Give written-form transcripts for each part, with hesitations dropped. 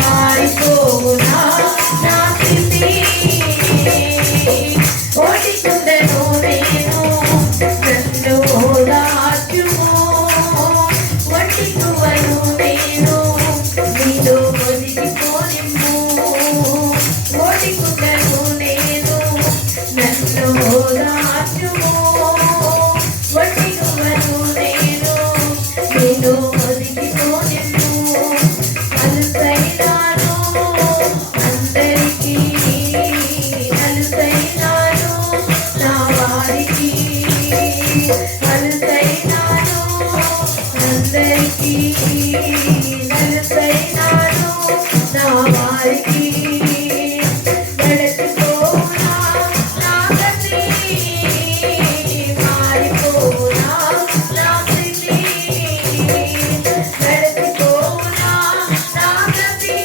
మారిపోవునా నా స్థితి ఓడికుండను నేను నన్ను ఓదార్చుము ఒడ్డికువను నేను నీలో ఒదిగిపోనిమ్ము ఓడికుండను నేను నన్ను ఓదార్చుము ఒడ్డికువను నేను నీలో ఒదిగిపోనిమ్ము అలుసైనాను అందరికీ అలుసైనాను నా వారికి అలుసైనాను అందరికీ అలుసైనాను నా వారికి నడచిపోనా నా గతి మారిపోనా నా స్థితి నడచిపోనా నా గతి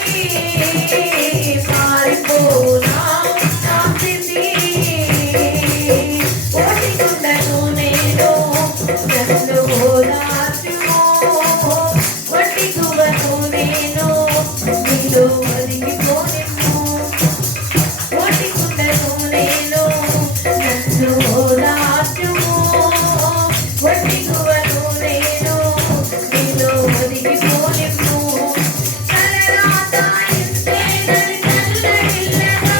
మారిపోనా నా స్థితి ఓడికుండను నేను నన్ను ఓదార్చుము ఒడ్డిగువను నేను నీలో ఒదిగిపోనిమ్ము ఓడికుండను నేను నన్ను ఓదార్చుము ఒడ్డిగువను నేను నీలో ఒదిగిపోనిమ్ము తలరాత ఇంతేనని తల్లడిల్లగా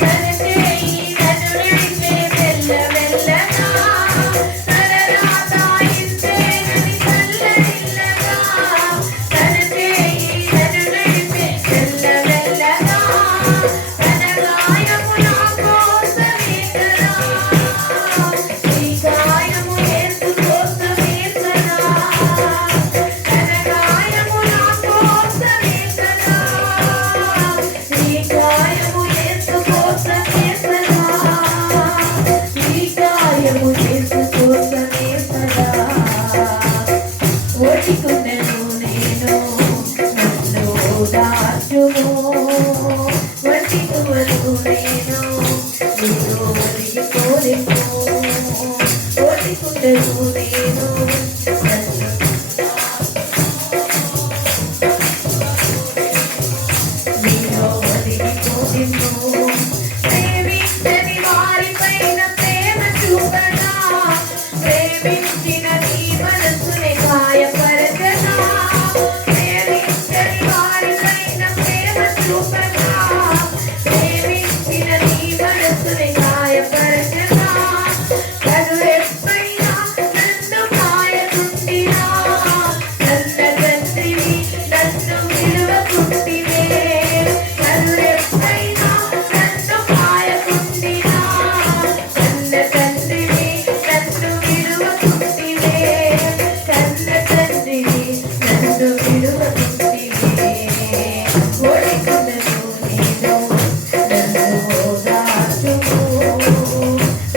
తలచేయి నన్ను నడిపే మెల్లమెల్లగా తలరాత ఇంతేనని తల్లడిల్లగా తలచేయి నన్ను నడిపే మెల్లమెల్లగా తన గాయము నా కోసమే కదా ఈ గాయము యేసు కోసమే కదా తన గాయము నా కోసమే కదా ఈ గాయము యేసు కోసమే కదా ఈ గాయము యేసు కోసమే కదా ఓడికుండను నేను నన్ను ఓదార్చుము ఒడ్డిగువను నేను నీలో ఒదిగిపోనిమ్ము ఓడికుండను నేను నన్ను నీలో ఒదిగిపోనిమ్ము ప్రేమించని వారిపైన ప్రేమ చూపనా ప్రేమించిన నీ మనసుని గాయపరచనా ప్రేమించని వారిపైన ప్రేమ చూపనా ప్రేమించిన నీ మనసుని గాయపరచనా కనురెప్పైనా నన్ను కాయకుండినా నన్న తండ్రివి నన్ను విలువకుంటివే కనురెప్పైనా నన్ను కాయకుండినా నన్న తండ్రివి నన్ను విలువకుంటివే కన్న తండ్రివి నన్ను విలువకుంటివే ఓడికుండను నేను నన్ను ఓదార్చుము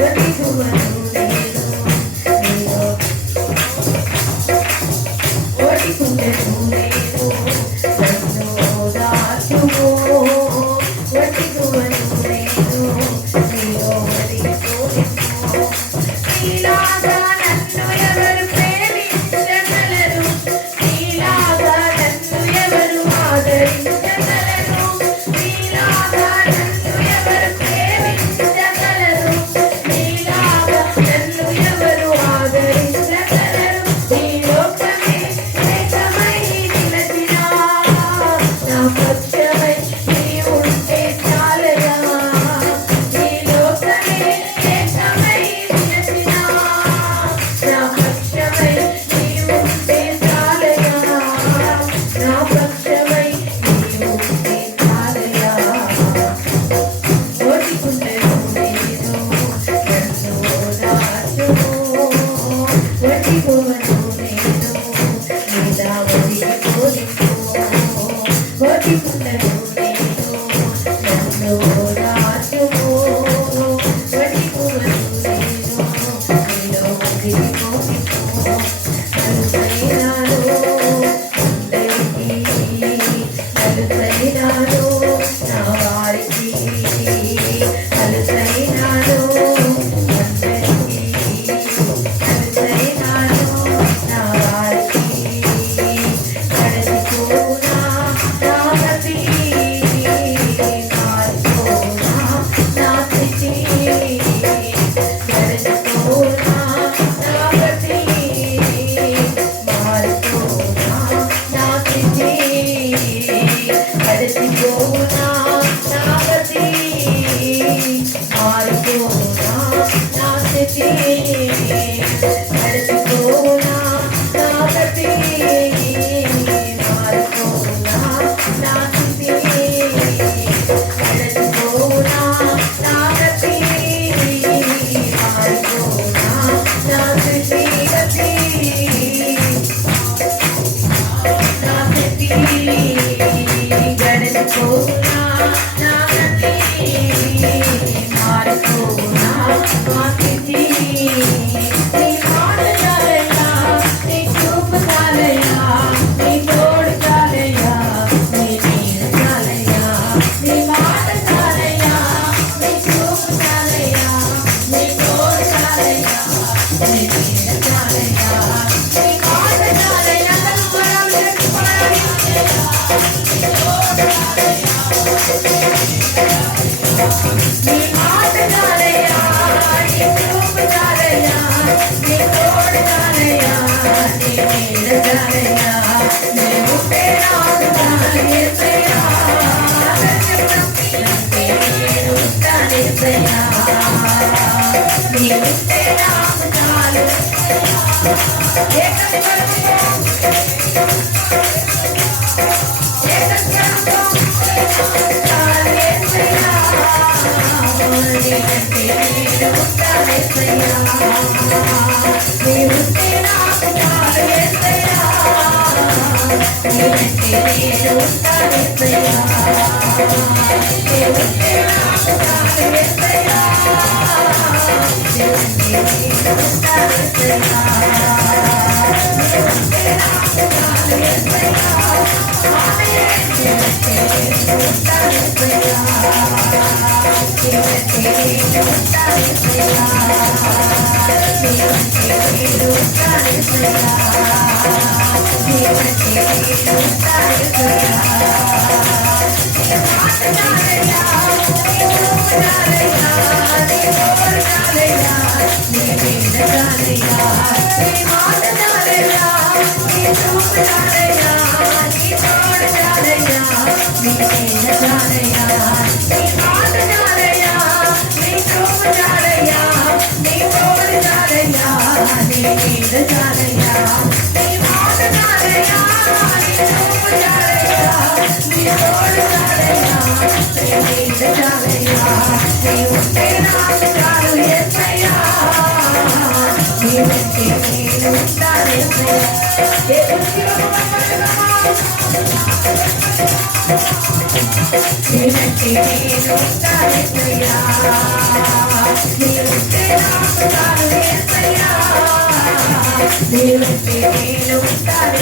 ఒదిగువను నేను నీలో ఓడికుండను నేను నన్ను ఓదార్చుము ఒదిగువను నేను నీలో ఒదిగిపోనిమ్ము నీలాగా నన్ను ఎవరు ప్రేమించగలరు నీలాగా నన్ను ఎవరు ఆదరించగలరు నీలాగా నన్ను ఎవరు ప్రేమించగలరు నీలాగా నన్ను ఎవరు ఆదరించగలరు ఈ లోకమే ఏకమై నిలిచిన మారిపోవునా నా కన్నీరే మారిపోవునా మా స్థితి నీ మాట చాలయ్యా నీ చూపు చాలయ్యా నీ తోడు చాలయ్యా నీ నీడ చాలయ్యా నీ మాట చాలయ్యా నీ చూపు చాలయ్యా నీ తోడు చాలయ్యా నీ నీడ చాలయ్యా నీ మాట చాలయ్యా తల్పరాలు చెప్పుకోవాలి నీ మాట చాలయ్యా నీ చూపు చాలయ్యా నీ తోడు చాలయ్యా నీ నీడ చాలయ్యా నీవు నాకు చాలు యేసయ్యా నేను ఉంటాను యేసయ్యా నీవు నాకు చాలు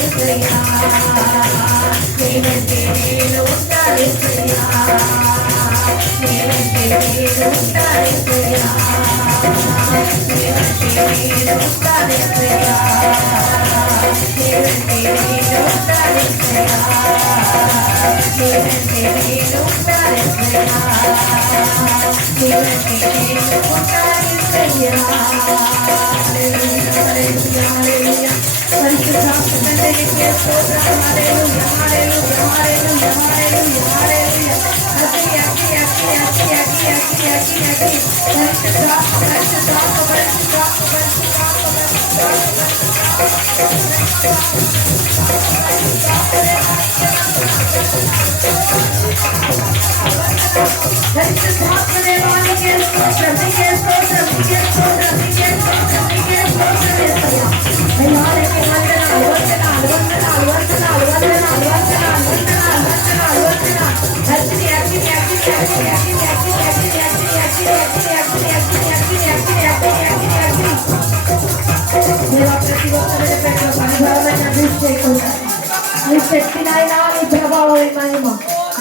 నీ శక్తి నాయనా నీ ప్రభావం మహిమ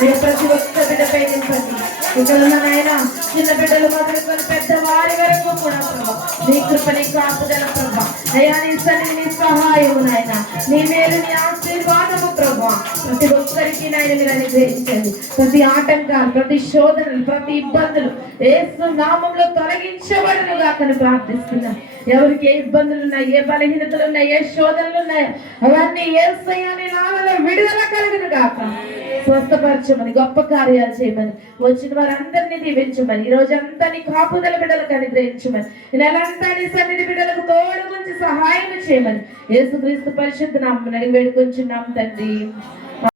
నేను ప్రతి ఒక్క బిడ్డపై నింపండి. ఇక్కడ ఉన్న నాయన చిన్న బిడ్డలు మొదలుకొని పెద్దవారి వరకు కూడా ప్రభా నీ కృప నీ కాపుదల ప్రభా అయ్యా నీ సన్ని నీ సహాయము నాయన నీ మేలు నీ ఆశీర్వాదము ప్రభా ప్రతి ఒక్కరికి నాయన మీరు అనుగ్రహించండి. ప్రతి ఆటంకాలు ప్రతి శోధనలు ప్రతి ఇబ్బందులు యేసు నామములో తొలగించబడును గాకని ప్రార్థిస్తున్నా. ఎవరికి ఏ ఇబ్బందులు ఉన్నాయి, ఏ బలహీనతలు ఉన్నాయి, ఏ శోధనలు ఉన్నాయో అవన్నీ యేసయ్య నీ నామములో విడుదల కలుగును గాక. స్వస్థపరచమని గొప్ప కార్యాలు చేయమని వచ్చిన వారందరినీ దీవించమని ఈ రోజంతా నీ కాపుదల బిడ్డలకు అనుగ్రహించమని ఈ నెలంతా నీ సన్నిధి బిడ్డలకు తోడు గురించి సహాయం చేయమని యేసుక్రీస్తు పరిశుద్ధ నామమున అడిగి వేడుకొంచున్నాం తండ్రి.